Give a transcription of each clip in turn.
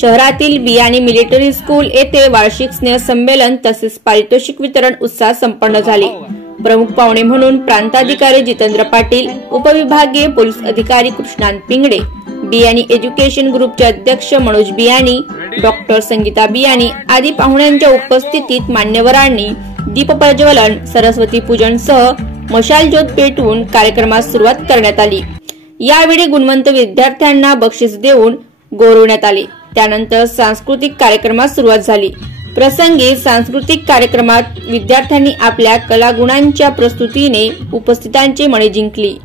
शहरातील बियाणी military school येथे वार्षिक स्नेहसंमेलन तसेच पारितोषिक वितरण उत्साहात संपन्न झाले। प्रमुख पाहुणे म्हणून प्रांताधिकारी जितेंद्र पाटील, उपविभागीय पोलीस अधिकारी कृष्णांत पिंगडे, बियाणी एज्युकेशन ग्रुपचे अध्यक्ष मनोज बियाणी, डॉक्टर संगीता बियाणी आदी पाहुण्यांच्या उपस्थितीत मान्यवरांनी दीप प्रज्वलन, सरस्वती पूजन सह मशाल ज्योत पेटवून कार्यक्रमास सुरुवात करण्यात आली। यावेळी गुणवंत विद्यार्थ्यांना बक्षीस देऊन गौरवण्यात आले। त्यानंतर सांस्कृतिक कार्यक्रमास सुरुवात झाली। प्रसंगी सांस्कृतिक कार्यक्रमात विद्यार्थ्यांनी आपल्या कलागुणांच्या प्रस्तुतीने उपस्थितांची मने जिंकली।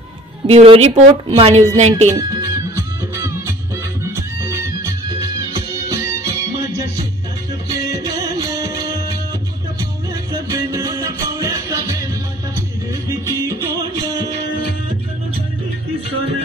ब्युरो रिपोर्ट, मान्यूज 19। Sorry.